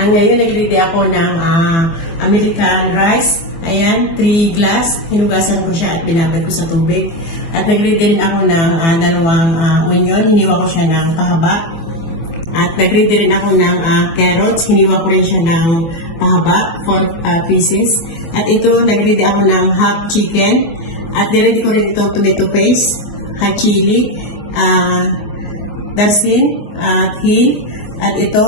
Ngayon, nag-ready ako ng American rice. Ayan, 3 glass. Hinugasan ko siya at binabad ko sa tubig. At nag-ready rin ako ng dalawang onion. Hiniwa ko siya ng pahaba. At nag-ready rin ako ng carrots. Hiniwa ko rin siya ng pahaba, 4 pieces. At ito, nag-ready ako ng half chicken. At niready ko rin ito tomato paste, hot chili, darsin, at hill. At ito,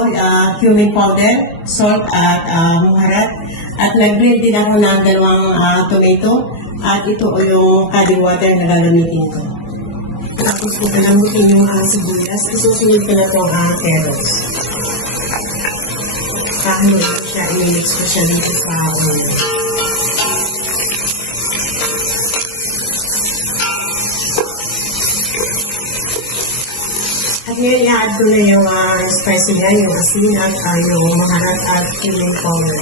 cumin powder, salt, at muharat. At nag-blend din ako ng dalawang tomato. At ito yung cutting water na gagamitin ko. Tapos ko gagamitin yung sibuyas. Isusunod ko na itong carrots. Kahit siya, i-mix ko siya dito sa oil. At ngayon, i-add ko na yung spicy niya, yung asin at yung maharat at cumin powder.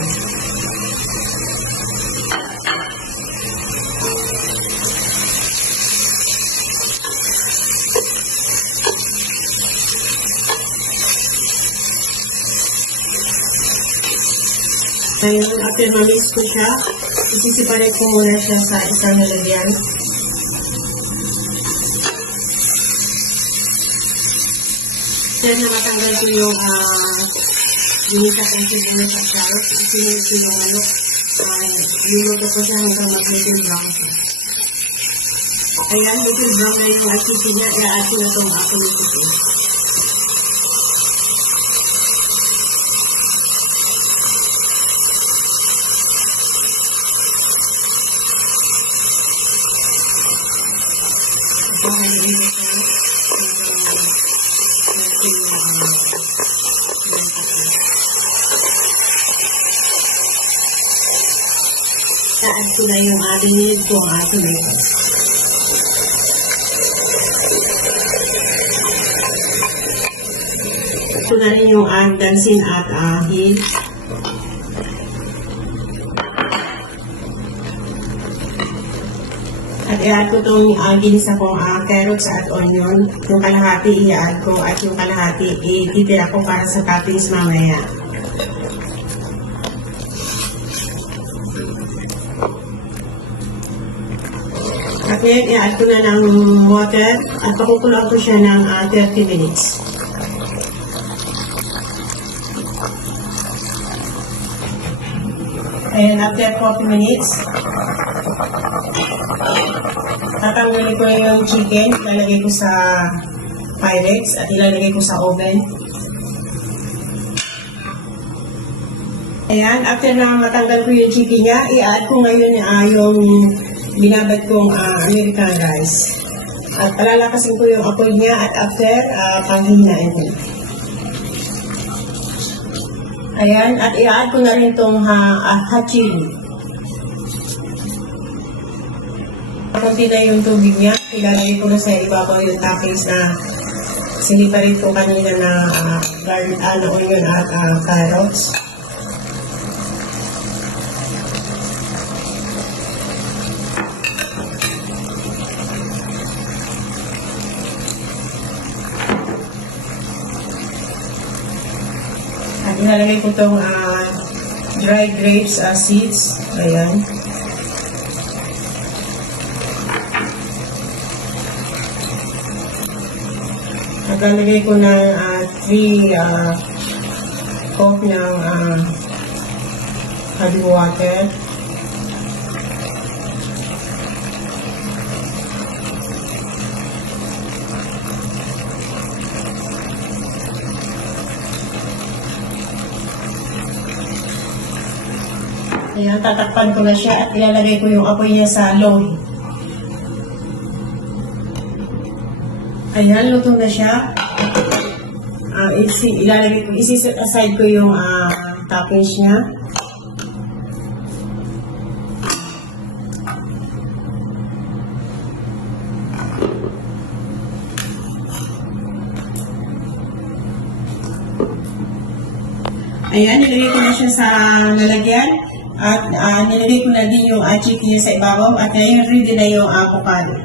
Ngayon, after ma-mix ko siya, isisiparate ko muna siya sa isang lalagyan. Then, namatanggal ko yung ginisa kong sibuyas at carrot. Isinunod ko yung manok. Luluto ko siya hanggang mag-little brown siya. Ayan, little brown na yung chicken niya. I-add ko na itong chicken. Saan ko na yung binilid ko ang tomatoes. Ito na rin yung dansin at hill. At i-add ko itong ginisa kong carrots at onion. Yung kalahati i-add ko at yung kalahati ititira ko para sa toppings mamaya. At ngayon i-add ko na ng water at pakukuloan ko siya ng 30 minutes. And after 40 minutes, tatanggalin ko yung chicken, ilalagay ko sa Pyrex at ilalagay ko sa oven. Ayan, after na matanggal ko yung chicken niya, i-add ko ngayon yung binabad kong American rice. At palalakasin ko yung apoy niya at after, panghihinain ko. Ayan, at i-add ko na rin itong hot chili. Kunti na yung tubig niya, ilalagay ko na sa ibabaw yung toppings na siniparit ko kanina na onion at carrots. At ilalagay ko itong dry grapes seeds. Ayan. Naglalagay ko ng 3 cup ng hot water. Ayan, tatakpan ko na siya at ilalagay ko yung apoy niya sa low. Ayan, luto na siya. Ilalagay ko, isi-set aside ko yung toppings niya. Ayan, nilagay ko na siya sa lalagyan. At nilagay ko na din yung chicken niya sa ibabaw. At ngayon, ready na yung avocado.